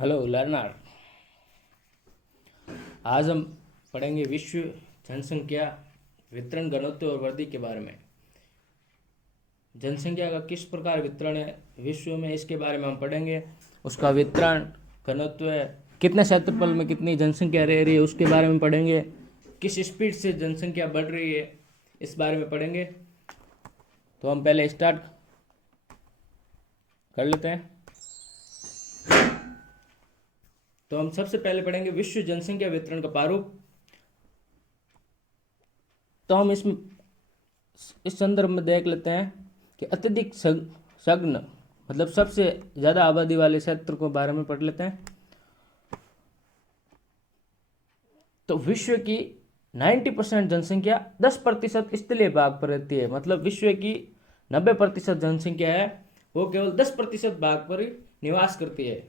Hello learner. आज हम पढ़ेंगे विश्व जनसंख्या वितरण घनत्व और वृद्धि के बारे में। जनसंख्या का किस प्रकार वितरण है विश्व में, इसके बारे में हम पढ़ेंगे। उसका वितरण घनत्व, कितने क्षेत्रफल में कितनी जनसंख्या रह रही है उसके बारे में पढ़ेंगे। किस स्पीड से जनसंख्या बढ़ रही है इस बारे में पढ़ेंगे। तो हम पहले स्टार्ट कर लेते हैं। तो हम सबसे पहले पढ़ेंगे विश्व जनसंख्या वितरण का प्रारूप। तो हम इस संदर्भ में देख लेते हैं कि अत्यधिक सघन मतलब सबसे ज़्यादा आबादी वाले क्षेत्र को बारे में पढ़ लेते हैं। तो विश्व की 90% जनसंख्या 10% स्थलीय भाग पर रहती है। मतलब विश्व की 90% जनसंख्या है वो केवल 10% भाग पर ही निवास करती है।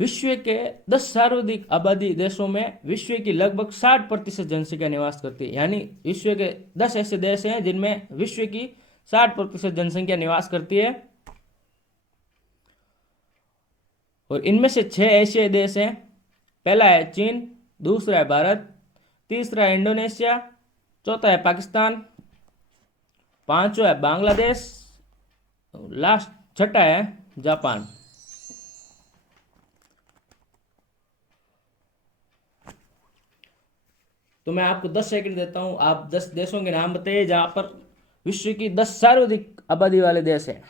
विश्व के 10 सर्वाधिक आबादी देशों में विश्व की लगभग 60% जनसंख्या निवास करती है। यानी विश्व के 10 ऐसे देश हैं जिनमें विश्व की 60% जनसंख्या निवास करती है। और इनमें से 6 एशियाई देश हैं। पहला है चीन, दूसरा है भारत, तीसरा है इंडोनेशिया, चौथा है पाकिस्तान, पांचवा है बांग्लादेश, लास्ट छठा है जापान। तो मैं आपको 10 सेकंड देता हूं, आप 10 देशों के नाम बताइए जहां पर विश्व की 10 सर्वाधिक आबादी वाले देश हैं।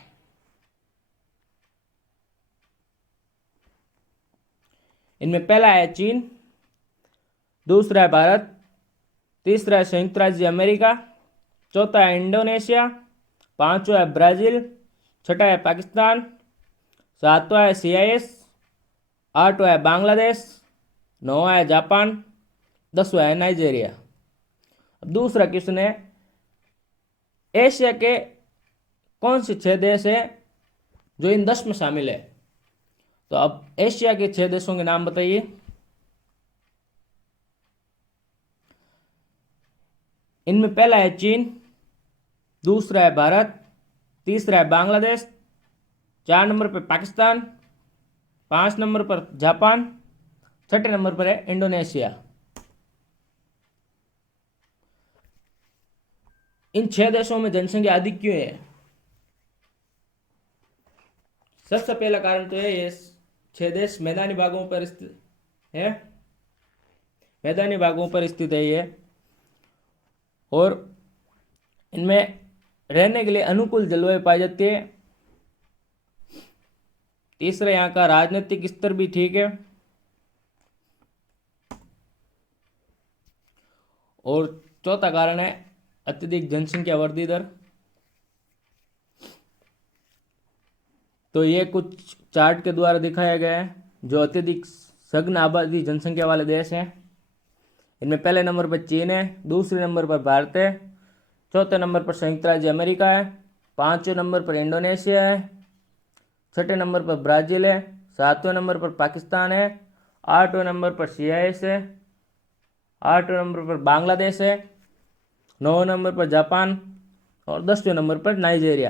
इनमें पहला है चीन, दूसरा है भारत, तीसरा है संयुक्त राज्य अमेरिका, चौथा है इंडोनेशिया, पांचवा है ब्राजील, छठा है पाकिस्तान, सातवां है CIS, आठवां है बांग्लादेश, नौवां है जापान, 10वां है नाइजीरिया। अब दूसरा क्वेश्चन है एशिया के कौन से 6 देश हैं जो इन 10 में शामिल है। तो अब एशिया के 6 देशों के नाम बताइए। इनमें पहला है चीन, दूसरा है भारत, तीसरा है बांग्लादेश, 4 नंबर पर पाकिस्तान, 5 नंबर पर जापान, छठे नंबर पर है इंडोनेशिया। इन 6 देशों में जनसंख्या अधिक क्यों है? सबसे पहला कारण तो है ये 6 देश मैदानी भागों पर स्थित है। मैदानी भागों पर स्थित है ये, और इनमें रहने के लिए अनुकूल जलवायु पाई जाती है। तीसरा, यहाँ का राजनीतिक स्तर भी ठीक है। और चौथा कारण है अत्यधिक जनसंख्या वृद्धि दर। तो ये कुछ चार्ट के द्वारा दिखाया गया है जो अत्यधिक सघन आबादी जनसंख्या वाले देश हैं। इनमें पहले नंबर पर चीन है, दूसरे नंबर पर भारत है, चौथे नंबर पर संयुक्त राज्य अमेरिका है, पांचवें नंबर पर इंडोनेशिया है, छठे नंबर पर ब्राज़ील है, सातवें नंबर पर पाकिस्तान है, आठवें नंबर पर CIS है, आठवें नंबर पर बांग्लादेश है, 9वें नंबर पर जापान और 10वें नंबर पर नाइजीरिया।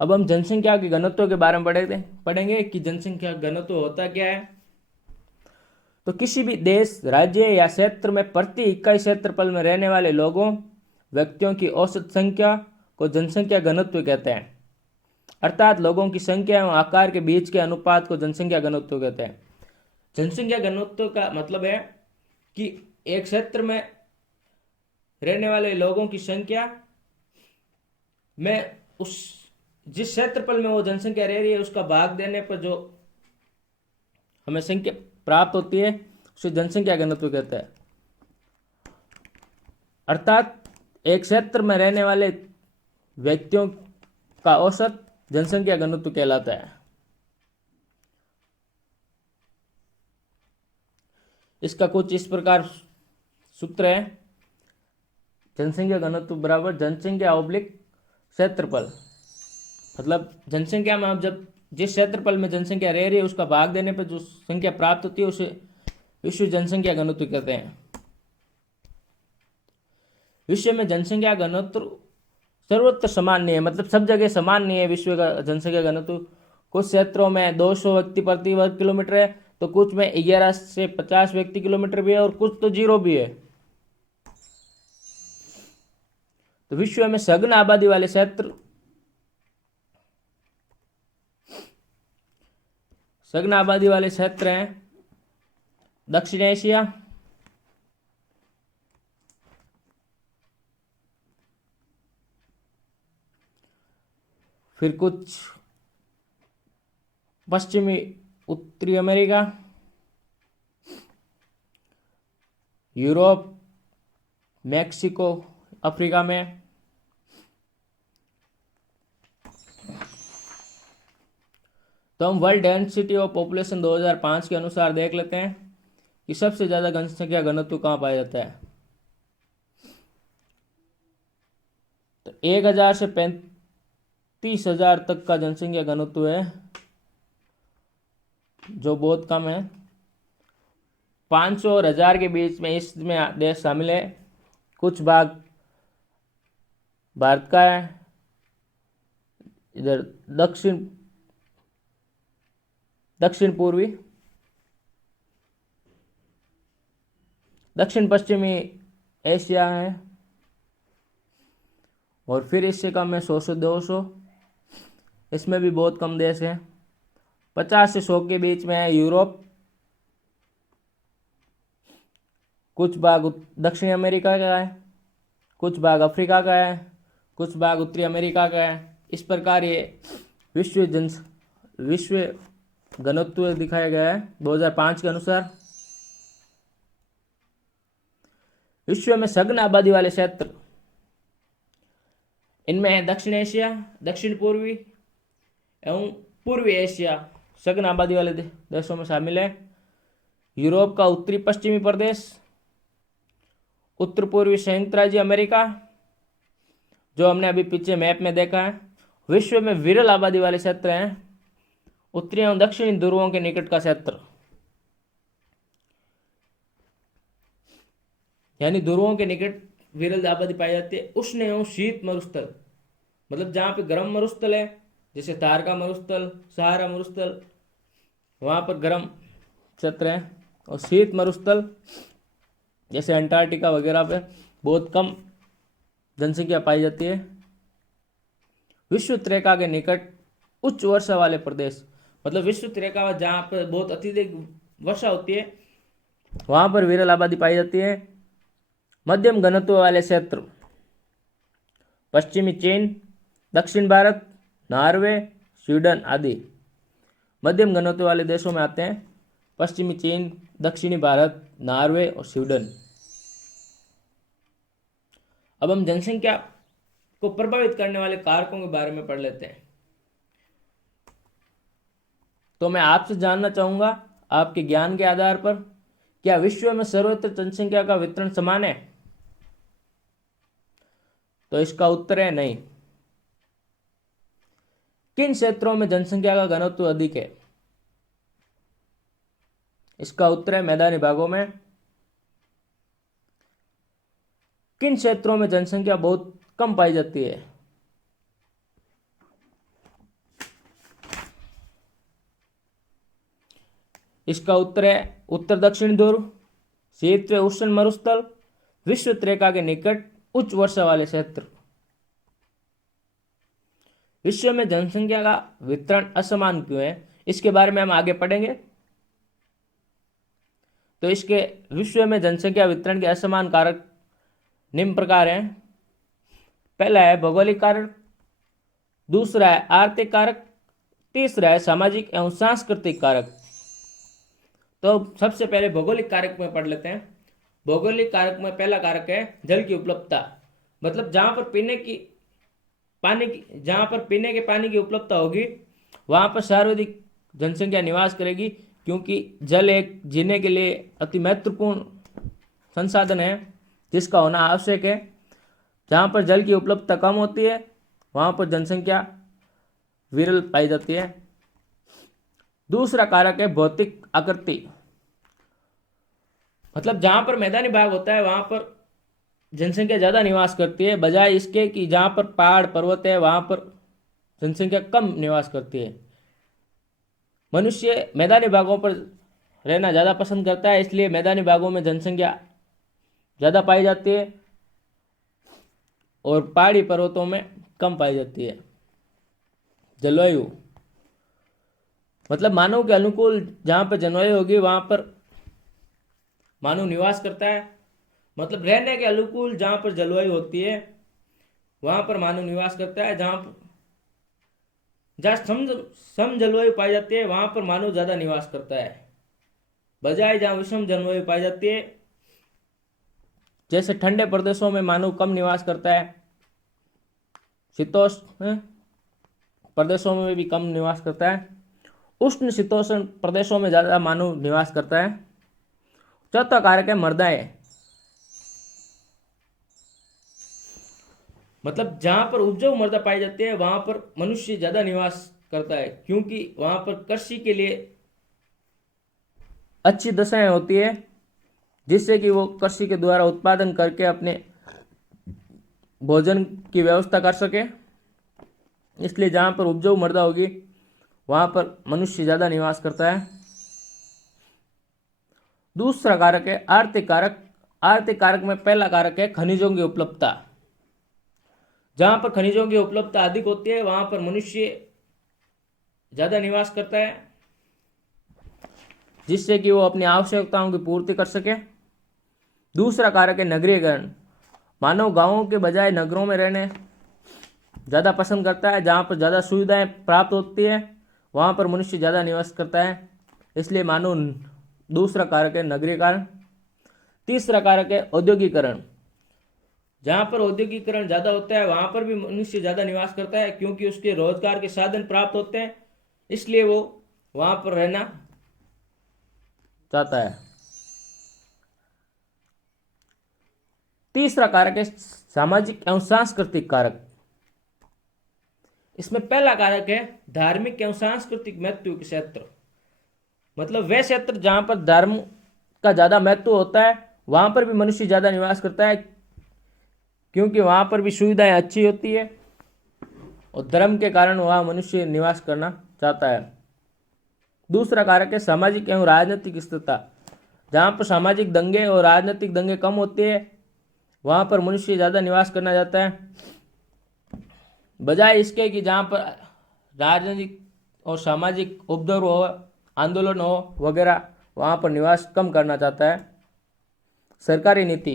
अब हम जनसंख्या के घनत्व के बारे में पढ़ेंगे कि जनसंख्या घनत्व होता क्या है। तो किसी भी देश, राज्य या क्षेत्र में प्रति इकाई क्षेत्रफल में रहने वाले लोगों, व्यक्तियों की औसत संख्या को जनसंख्या घनत्व कहते हैं। अर्थात लोगों की संख्या एवं आकार के बीच के अनुपात को जनसंख्या घनत्व कहते हैं। जनसंख्या घनत्व का मतलब है कि एक क्षेत्र में रहने वाले लोगों की संख्या में उस जिस क्षेत्रफल में वो जनसंख्या रह रही है उसका भाग देने पर जो हमें संख्या प्राप्त होती है उसे जनसंख्या घनत्व कहते हैं। अर्थात एक क्षेत्र में रहने वाले व्यक्तियों का औसत जनसंख्या घनत्व कहलाता है। इसका कुछ इस प्रकार सूत्र है, जनसंख्या घनत्व बराबर जनसंख्या ऑब्लिक क्षेत्रफल। मतलब जनसंख्या में आप जब जिस क्षेत्रफल में जनसंख्या रह रही है उसका भाग देने पर जो संख्या प्राप्त होती है उसे विश्व जनसंख्या घनत्व कहते हैं। विश्व में जनसंख्या घनत्व सर्वत्र समान नहीं है, मतलब सब जगह समान नहीं है विश्व का जनसंख्या घनत्व। कुछ क्षेत्रों में 200 व्यक्ति प्रति वर्ग किलोमीटर है, तो कुछ में 11 से 50 व्यक्ति किलोमीटर भी है, और कुछ तो जीरो भी है। तो विश्व में सघन आबादी वाले क्षेत्र, सघन आबादी वाले क्षेत्र हैं दक्षिण एशिया, फिर कुछ पश्चिमी उत्तरी अमेरिका, यूरोप, मैक्सिको, अफ्रीका में, तो हम वर्ल्ड डेंसिटी ऑफ पॉपुलेशन 2005 के अनुसार देख लेते हैं कि सबसे ज़्यादा जनसंख्या घनत्व कहाँ पाया जाता है। तो 1000 से 35,000 तक का जनसंख्या घनत्व है, जो बहुत कम है। 500 और 1000 के बीच में इसमें देश शामिल है। कुछ भाग भारत का है, इधर दक्षिण पूर्वी, दक्षिण पश्चिमी एशिया है, और फिर इससे कम है 100 से 200, इसमें भी बहुत कम देश है। 50 से 100 के बीच में है यूरोप, कुछ भाग दक्षिण अमेरिका का है, कुछ भाग अफ्रीका का है, कुछ भाग उत्तरी अमेरिका का है। इस प्रकार ये विश्व घनत्व दिखाया गया है 2005 के अनुसार। विश्व में सघन आबादी वाले क्षेत्र, इनमें है दक्षिण एशिया, दक्षिण पूर्वी एवं पूर्वी एशिया सघन आबादी वाले देशों में शामिल है। यूरोप का उत्तरी पश्चिमी प्रदेश, उत्तर पूर्वी संयुक्त राज्य अमेरिका, जो हमने अभी पीछे मैप में देखा है। विश्व में विरल आबादी वाले क्षेत्र हैं उत्तरी एवं दक्षिणी ध्रुवों के निकट का क्षेत्र, यानी ध्रुवों के निकट विरल आबादी पाई जाती है। उष्ण एवं शीत मरुस्थल, मतलब जहाँ पे गर्म मरुस्थल है, जैसे थार का मरुस्थल, सहारा मरुस्थल, वहाँ पर गर्म क्षेत्र है। और शीत मरुस्थल जैसे अंटार्कटिका वगैरह पे बहुत कम जनसंख्या पाई जाती है। विषुवत रेखा के निकट उच्च वर्षा वाले प्रदेश, मतलब विषुवत रेखा जहाँ पर बहुत अत्यधिक वर्षा होती है, वहाँ पर विरल आबादी पाई जाती है। मध्यम घनत्व वाले क्षेत्र, पश्चिमी चीन, दक्षिण भारत, नॉर्वे, स्वीडन आदि मध्यम घनत्व वाले देशों में आते हैं। पश्चिमी चीन, दक्षिणी भारत, नॉर्वे और स्वीडन। अब हम जनसंख्या को प्रभावित करने वाले कारकों के बारे में पढ़ लेते हैं। तो मैं आपसे जानना चाहूंगा आपके ज्ञान के आधार पर, क्या विश्व में सर्वत्र जनसंख्या का वितरण समान है? तो इसका उत्तर है नहीं। किन क्षेत्रों में जनसंख्या का घनत्व अधिक है? इसका उत्तर है मैदानी भागों में। किन क्षेत्रों में जनसंख्या बहुत कम पाई जाती है? इसका उत्तर है उत्तर दक्षिण ध्रुव, शीत व उष्ण मरुस्थल, विषुवत रेखा के निकट उच्च वर्षा वाले क्षेत्र। विश्व में जनसंख्या का वितरण असमान क्यों है, इसके बारे में हम आगे पढ़ेंगे। तो इसके विश्व में जनसंख्या वितरण के असमान कारक निम्न प्रकार हैं। पहला है भौगोलिक कारक, दूसरा है आर्थिक कारक, तीसरा है सामाजिक एवं सांस्कृतिक कारक। तो सबसे पहले भौगोलिक कारक में पढ़ लेते हैं। भौगोलिक कारक में पहला कारक है जल की उपलब्धता, मतलब जहां पर पीने के पानी की उपलब्धता होगी वहां पर सर्वाधिक जनसंख्या निवास करेगी, क्योंकि जल एक जीने के लिए अति महत्वपूर्ण संसाधन है जिसका होना आवश्यक है। जहाँ पर जल की उपलब्धता कम होती है वहाँ पर जनसंख्या विरल पाई जाती है। दूसरा कारक है भौतिक आकृति, मतलब जहाँ पर मैदानी भाग होता है वहाँ पर जनसंख्या ज़्यादा निवास करती है, बजाय इसके कि जहाँ पर पहाड़ पर्वत है वहाँ पर जनसंख्या कम निवास करती है। मनुष्य मैदानी भागों पर रहना ज़्यादा पसंद करता है, इसलिए मैदानी भागों में जनसंख्या ज़्यादा पाई जाती है और पहाड़ी पर्वतों में कम पाई जाती है। जलवायु मतलब मानव के अनुकूल जहाँ पर जलवायु होगी वहाँ पर मानव निवास करता है। मतलब रहने के अनुकूल जहाँ पर जलवायु होती है वहाँ पर मानव निवास करता है। जहाँ सम जलवायु पाई जाती है वहाँ पर मानव ज़्यादा निवास करता है, बजाय जहाँ विषम जलवायु पाई जाती है, जैसे ठंडे प्रदेशों में मानव कम निवास करता है, शीतोष्ण प्रदेशों में भी कम निवास करता है, उष्ण शीतोष्ण प्रदेशों में ज़्यादा मानव निवास करता है। चौथा कारक है मृदाएं। मतलब जहाँ पर उपजाऊ मृदा पाई जाती है वहाँ पर मनुष्य ज़्यादा निवास करता है, क्योंकि वहाँ पर कृषि के लिए अच्छी दशाएं होती है, जिससे कि वो कृषि के द्वारा उत्पादन करके अपने भोजन की व्यवस्था कर सके। इसलिए जहाँ पर उपजाऊ मृदा होगी वहाँ पर मनुष्य ज़्यादा निवास करता है। दूसरा कारक है आर्थिक कारक। आर्थिक कारक में पहला कारक है खनिजों की उपलब्धता। जहाँ पर खनिजों की उपलब्धता अधिक होती है वहाँ पर मनुष्य ज़्यादा निवास करता है, जिससे कि वो अपनी आवश्यकताओं की पूर्ति कर सके। दूसरा कारक है नगरीकरण। मानव गांवों के बजाय नगरों में रहने ज़्यादा पसंद करता है। जहाँ पर ज़्यादा सुविधाएं प्राप्त होती है वहाँ पर मनुष्य ज़्यादा निवास करता है, इसलिए मानव दूसरा कारक है नगरीकरण। तीसरा कारक है औद्योगिकरण। जहाँ पर औद्योगिकरण ज़्यादा होता है वहाँ पर भी मनुष्य ज़्यादा निवास करता है, क्योंकि उसके रोजगार के साधन प्राप्त होते हैं, इसलिए वो वहाँ पर रहना चाहता है। तीसरा कारक है सामाजिक एवं सांस्कृतिक कारक। इसमें पहला कारक है धार्मिक एवं सांस्कृतिक महत्व के क्षेत्र। मतलब वे क्षेत्र जहाँ पर धर्म का ज़्यादा महत्व होता है वहाँ पर भी मनुष्य ज़्यादा निवास करता है, क्योंकि वहाँ पर भी सुविधाएं अच्छी होती है और धर्म के कारण वहाँ मनुष्य निवास करना चाहता है। दूसरा कारक है सामाजिक एवं राजनीतिक स्थिरता। जहाँ पर सामाजिक दंगे और राजनीतिक दंगे कम होते हैं वहाँ पर मनुष्य ज़्यादा निवास करना चाहता है, बजाय इसके कि जहाँ पर राजनीतिक और सामाजिक उपद्रव हो, आंदोलन हो वगैरह, वहाँ पर निवास कम करना चाहता है। सरकारी नीति।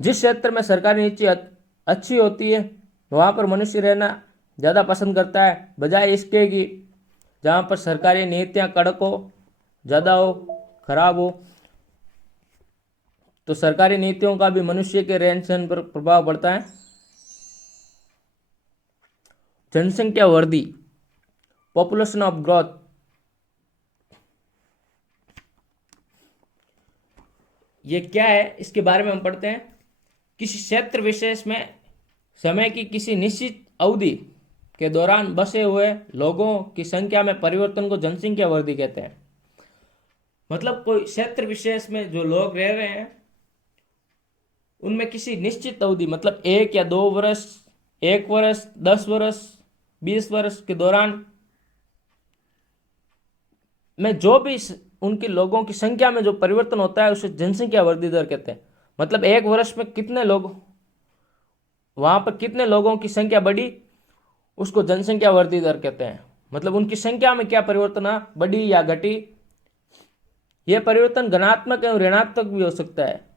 जिस क्षेत्र में सरकारी नीति अच्छी होती है वहाँ पर मनुष्य रहना ज़्यादा पसंद करता है, बजाय इसके कि जहाँ पर सरकारी नीतियाँ कड़क हो, ज़्यादा हो, खराब हो। तो सरकारी नीतियों का भी मनुष्य के रहन सहन पर प्रभाव पड़ता है। जनसंख्या वृद्धि, पॉपुलेशन ऑफ ग्रोथ। ये क्या है इसके बारे में हम पढ़ते हैं। किसी क्षेत्र विशेष में समय की किसी निश्चित अवधि के दौरान बसे हुए लोगों की संख्या में परिवर्तन को जनसंख्या वृद्धि कहते हैं। मतलब कोई क्षेत्र विशेष में जो लोग रह रहे हैं उनमें किसी निश्चित अवधि, मतलब 1 या 2 वर्ष, 1 वर्ष, 10 वर्ष, 20 वर्ष के दौरान में जो भी उनके लोगों की संख्या में जो परिवर्तन होता है उसे जनसंख्या वृद्धि दर कहते हैं। मतलब 1 वर्ष में कितने लोग, वहां पर कितने लोगों की संख्या बढ़ी उसको जनसंख्या वृद्धि दर कहते हैं। मतलब उनकी संख्या में क्या परिवर्तन बढ़ी या घटी। यह परिवर्तन धनात्मक एवं ऋणात्मक भी हो सकता है।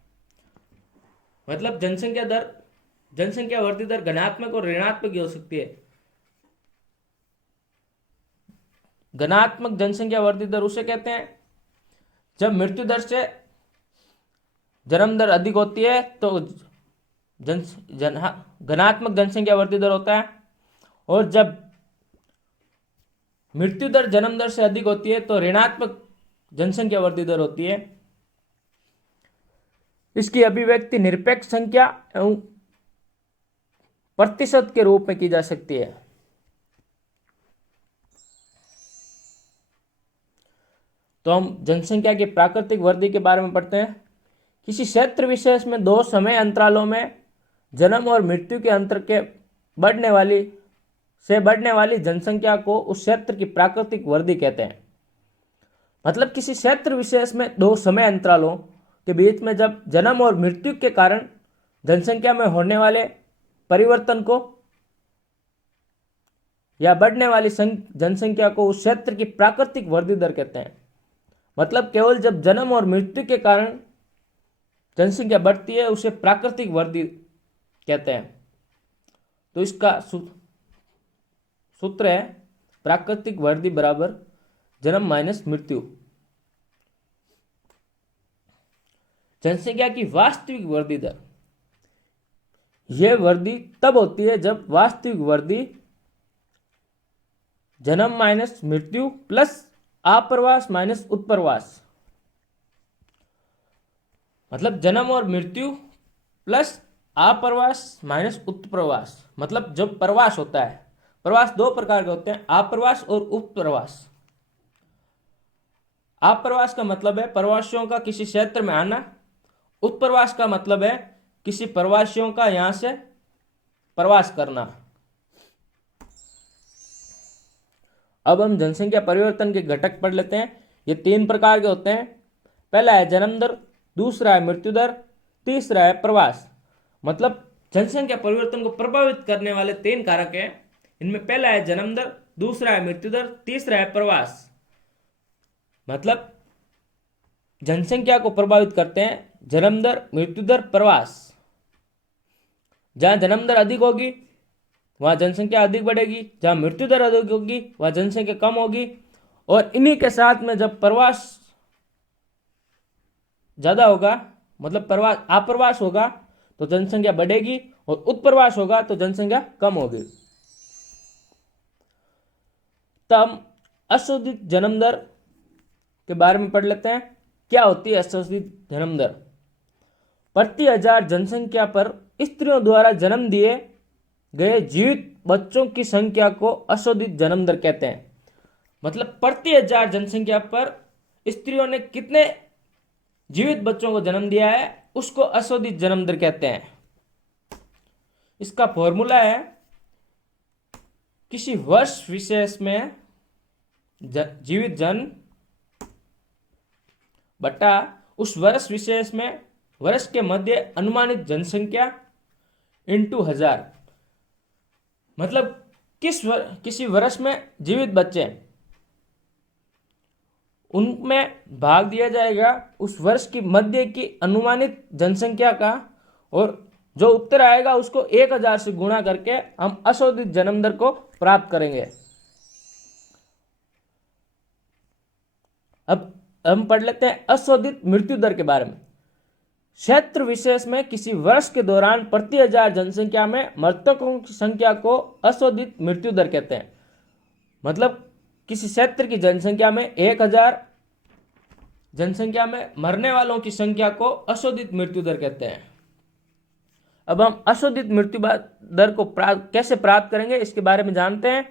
मतलब जनसंख्या वृद्धि दर धनात्मक और ऋणात्मक भी हो सकती है। धनात्मक जनसंख्या वृद्धि दर उसे कहते हैं जब मृत्यु दर से जन्म दर अधिक होती है तो धनात्मक जनसंख्या वृद्धि दर होता है, और जब मृत्यु दर जन्म दर से अधिक होती है तो ऋणात्मक जनसंख्या वृद्धि दर होती है। इसकी अभिव्यक्ति निरपेक्ष संख्या एवं प्रतिशत के रूप में की जा सकती है। तो हम जनसंख्या की प्राकृतिक वृद्धि के बारे में पढ़ते हैं किसी क्षेत्र विशेष में दो समय अंतरालों में जन्म और मृत्यु के अंतर के बढ़ने वाली जनसंख्या को उस क्षेत्र की प्राकृतिक वृद्धि कहते हैं। मतलब किसी क्षेत्र विशेष में दो समय अंतरालों के बीच में जब जन्म और मृत्यु के कारण जनसंख्या में होने वाले परिवर्तन को या बढ़ने वाली जनसंख्या को उस क्षेत्र की प्राकृतिक वृद्धि दर कहते हैं। मतलब केवल जब जन्म और मृत्यु के कारण जनसंख्या बढ़ती है उसे प्राकृतिक वृद्धि कहते हैं। तो इसका सूत्र है प्राकृतिक वृद्धि बराबर जन्म माइनस मृत्यु। जनसंख्या की वास्तविक वृद्धि दर, यह वृद्धि तब होती है जब वास्तविक वृद्धि जन्म माइनस मृत्यु प्लस आप्रवास माइनस उत्प्रवास, मतलब जन्म और मृत्यु प्लस आप्रवास माइनस उत्प्रवास। मतलब जब प्रवास होता है, प्रवास दो प्रकार के होते हैं, आप्रवास और उत्प्रवास। आप्रवास का मतलब है प्रवासियों का किसी क्षेत्र में आना, उत्प्रवास का मतलब है किसी प्रवासियों का यहां से प्रवास करना। अब हम जनसंख्या परिवर्तन के घटक पढ़ लेते हैं। ये तीन प्रकार के होते हैं। पहला है जन्म दर, दूसरा है मृत्यु दर, तीसरा है प्रवास। मतलब जनसंख्या परिवर्तन को प्रभावित करने वाले तीन कारक हैं। इनमें पहला है जन्म दर, दूसरा है मृत्यु दर, तीसरा है प्रवास। मतलब जनसंख्या को प्रभावित करते हैं जन्म दर, मृत्यु दर, प्रवास। जहां जन्म दर अधिक होगी वहां जनसंख्या अधिक बढ़ेगी, जहां मृत्यु दर अधिक होगी वहां जनसंख्या कम होगी। और इन्हीं के साथ में जब प्रवास ज्यादा होगा, मतलब प्रवास अप्रवास होगा तो जनसंख्या बढ़ेगी, और उत्प्रवास होगा तो जनसंख्या कम होगी। तब अशोधित जन्म दर के बारे में पढ़ लेते हैं। क्या होती है अशोधित जन्म दर? प्रति 1000 जनसंख्या पर स्त्रियों द्वारा जन्म दिए गए जीवित बच्चों की संख्या को अशोधित जन्म दर कहते हैं। मतलब प्रति 1000 जनसंख्या पर स्त्रियों ने कितने जीवित बच्चों को जन्म दिया है उसको अशोधित जन्म दर कहते हैं। इसका फॉर्मूला है किसी वर्ष विशेष में जीवित जन बटा उस वर्ष विशेष में वर्ष के मध्य अनुमानित जनसंख्या इंटू 1000। मतलब किसी वर्ष में जीवित बच्चे उनमें भाग दिया जाएगा उस वर्ष की मध्य की अनुमानित जनसंख्या का, और जो उत्तर आएगा उसको 1000 से गुणा करके हम अशोधित जन्म दर को प्राप्त करेंगे। अब हम पढ़ लेते हैं अशोधित मृत्यु दर के बारे में। क्षेत्र विशेष में किसी वर्ष के दौरान प्रति 1000 जनसंख्या में मृतकों की संख्या को अशोधित मृत्यु दर कहते हैं। मतलब किसी क्षेत्र की जनसंख्या में 1000 जनसंख्या में मरने वालों की संख्या को अशोधित मृत्यु दर कहते हैं। अब हम अशोधित मृत्यु दर को कैसे प्राप्त करेंगे इसके बारे में जानते हैं।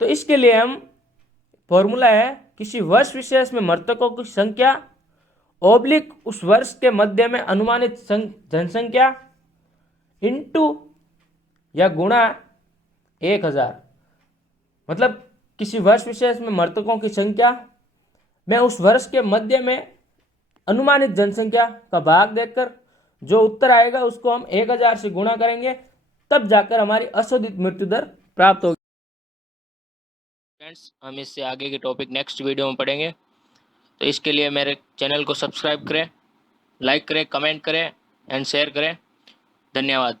तो इसके लिए हम फॉर्मूला है किसी वर्ष विशेष में मृतकों की संख्या ओब्लिक उस वर्ष के मध्य में अनुमानित जनसंख्या इंटू या गुणा 1000। मतलब किसी वर्ष विशेष में मृतकों की संख्या में उस वर्ष के मध्य में अनुमानित जनसंख्या का भाग देकर जो उत्तर आएगा उसको हम 1000 से गुणा करेंगे, तब जाकर हमारी अशोधित मृत्यु दर प्राप्त होगी। फ्रेंड्स, हम इससे आगे के टॉपिक नेक्स्ट वीडियो में पढ़ेंगे। तो इसके लिए मेरे चैनल को सब्सक्राइब करें, लाइक करें, कमेंट करें एंड शेयर करें। धन्यवाद।